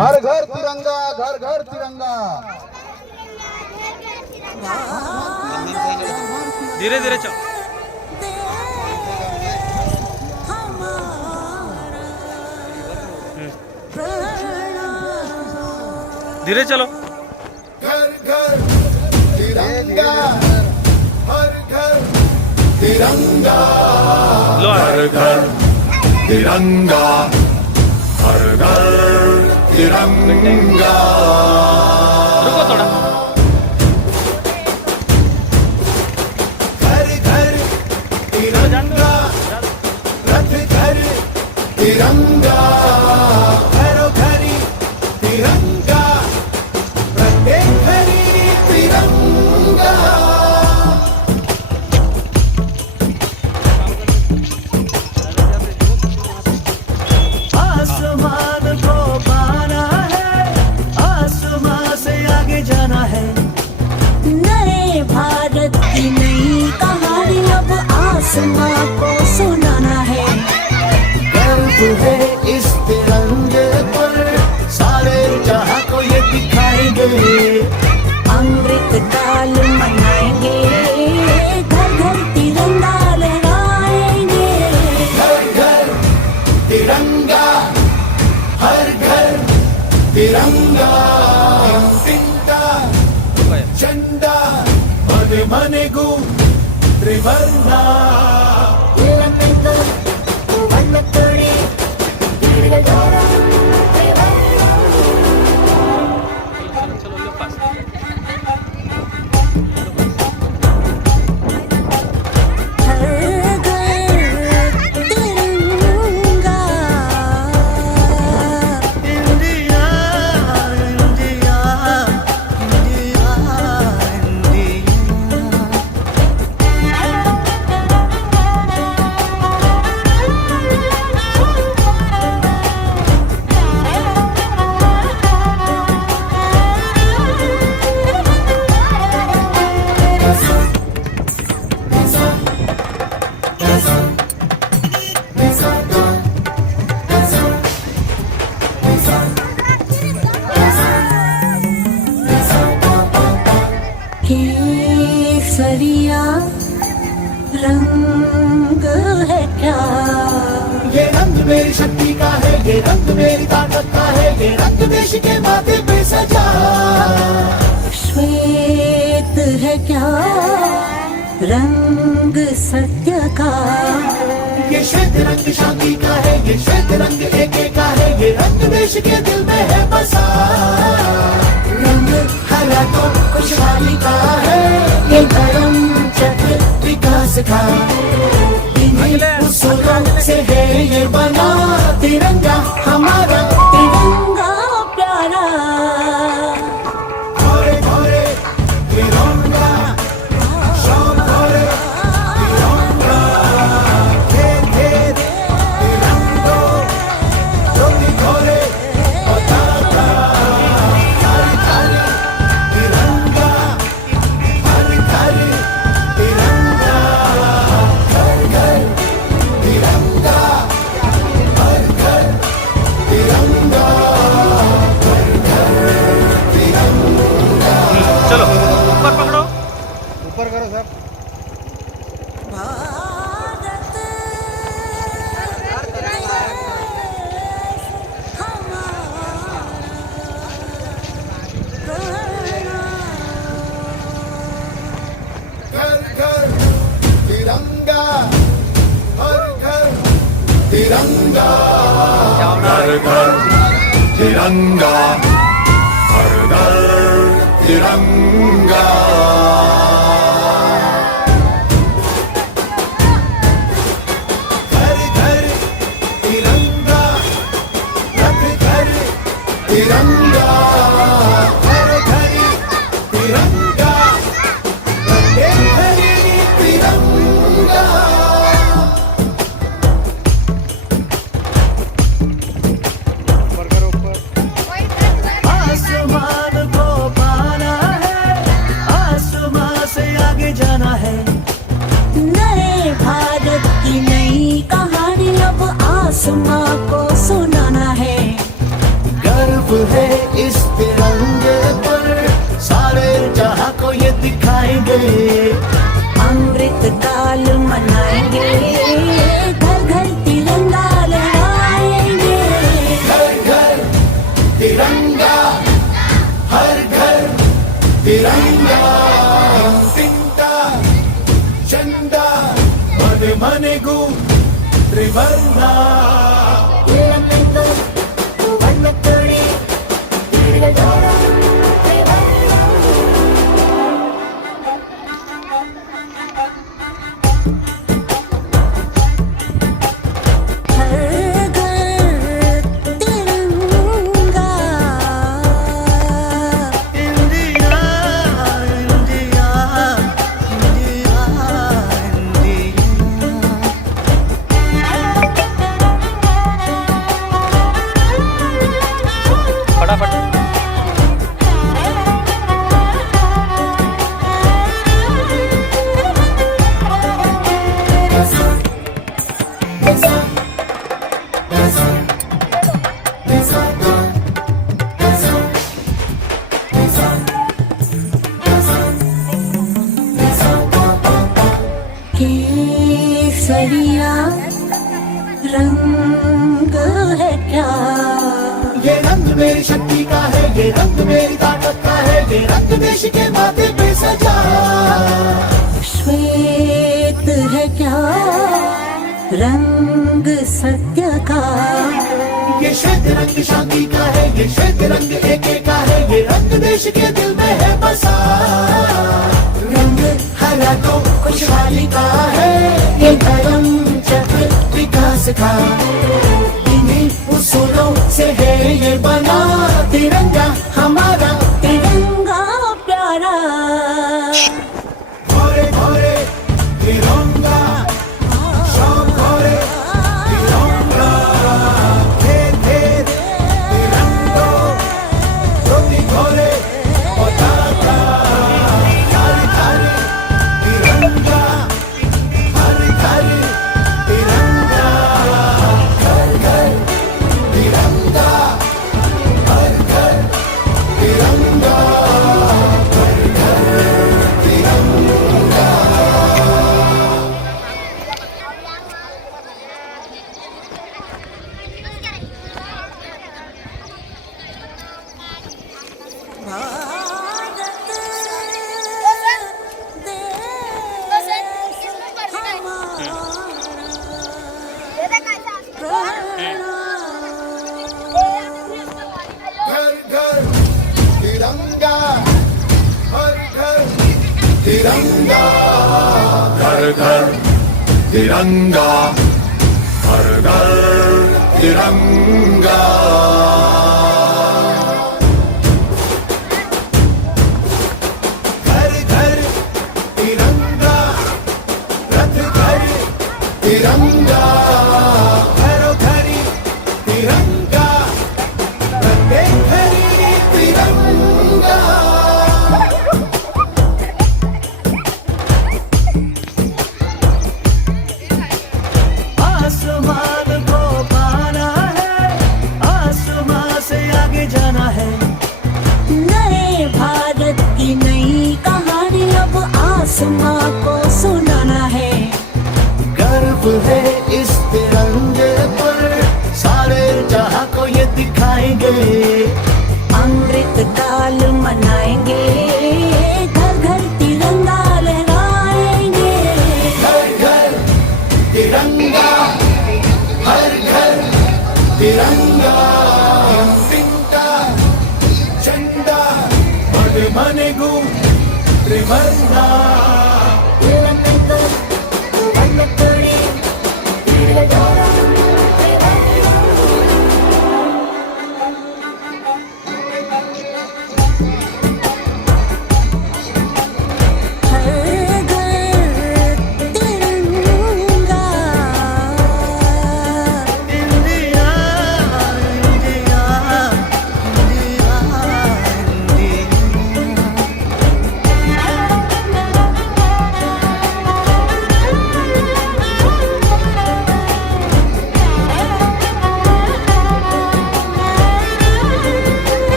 हर घर तिरंगा, घर घर तिरंगा। धीरे धीरे चलो, धीरे चलो। घर घर तिरंगा, हर घर तिरंगा, लो हर घर तिरंगा, हर घर तिरंगा। रुको थोड़ा। घर घर तिरंगा, रथ घर तिरंगा, घरो घरी तिरंगा, प्रत्येक घरी तिरंगा। आसमान को पाना है, आसमान से आगे जाना है। नए भारत की नई कहानी अब आसमां को सुनाना है। गर्व है इस तिरंगे पर, सारे जहां को ये दिखाएंगे। अमृत काल मनाएंगे, घर घर तिरंगा लहराएंगे। घर घर तिरंगा, हर घर तिरंगा, तिंगा झंडा मने मनेगू त्रिवर्णा। चलो लो पास। हर घर तिरंगा, इंडिया इंडिया इंडिया इंडिया। केसरिया रंग है क्या? ये रंग मेरी शक्ति का है, ये रंग मेरी ताकत का है, ये रंग देश के माथे पे सजा। श्वेत है क्या रंग सत्य का? ये श्वेत रंग शांति का है, ये श्वेत रंग एके का है, ये रंग देश के दिल में है बसा। रंग हरा तो खुशहाली का है, ये धर्म चक्र विकास का। इन्हीं उसूलों से है ये बना तिरंगा हमारा, तिरंगा प्यारा। घोरे घोरे तिरंगा, शाम घोरे तिरंगा, घेर घेर तिरंगो, ज्योति घोरे पताका। थारी थारी तिरंगा, हर घर तिरंगा, घर घर तिरंगा, हर घर तिरंगा, घर घर तिरंगा। चलो ऊपर पकड़ो। ऊपर करो सर। भारत घर घर तिरंगा, हर घर तिरंगा, घर घर तिरंगा, हर घर तिरंगा। घर घर तिरंगा, रथ घर तिरंगा, हर घर तिरंगा, प्रत्येक घरी तिरंगा। आसमान को पाना है, आगे जाना है। नए भारत की नई कहानी अब आसमां को सुनाना है। गर्व है इस तिरंगे पर, सारे जहां को ये दिखाएंगे। अमृत काल मनाएंगे, घर घर तिरंगा लहराएंगे। घर घर तिरंगा, हर घर तिरंगा। तिंटा चंदा मने मने गु त्रिवर्णा। फटाफट केसरिया रंग है क्या? ये रंग मेरी शक्ति का है, ये रंग मेरी ताकत का है, ये रंग देश के माथे पे सजा। श्वेत है क्या रंग सत्य का? ये श्वेत रंग शांति का है, ये श्वेत रंग एके का है, ये रंग देश के दिल में है बसा। रंग हरा तो खुशहाली का है, ये धर्म चक्र विकास का। इन्हीं उसूलों से है ये बना तिरंगा हमारा। तिरंगा प्यारा भोरे भोरे तिरंगा, शाम भोरे तिरंगा। घेर घेर तिरंगा, ज्योति भोरे पताका। थारी थारी तिरंगा, थारी थारी तिरंगा। घर घर तिरंगा, हर घर तिरंगा। घर घर तिरंगा। घर घर तिरंगा, हर घर तिरंगा। घर घर तिरंगा, हर घर तिरंगा। घर घर तिरंगा, रथ घर तिरंगा। घरों घरी तिरंगा, प्रत्येक घरी तिरंगा। आसमान को पाना है, आसमां से आगे जाना है। नए भारत की नई कहानी अब आसमां को सुनाना है। गर्व है इस तिरंगे पर, सारे जहां को ये दिखाएंगे। अमृत काल मनाएंगे, घर घर तिरंगा लहराएंगे। घर घर तिरंगा, हर घर तिरंगा। तिंटा चंदा मने मने गु त्रिवर्णा।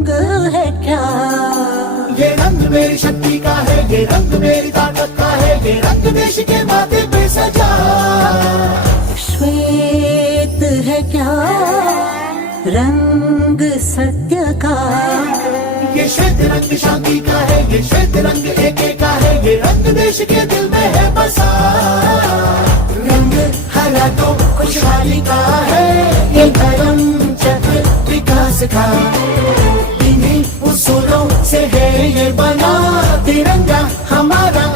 रंग है क्या? ये रंग मेरी शक्ति का है, ये रंग मेरी ताकत का है, ये रंग देश के माथे पे सजा। श्वेत है क्या रंग सत्य का? ये श्वेत रंग शांति का है, ये श्वेत रंग एके का है, ये रंग देश के दिल में है बसा। रंग हरा तो खुशहाली का है, ये धर्म चक्र विकास का। इन्हीं उसूलों से है ये बना तिरंगा हमारा।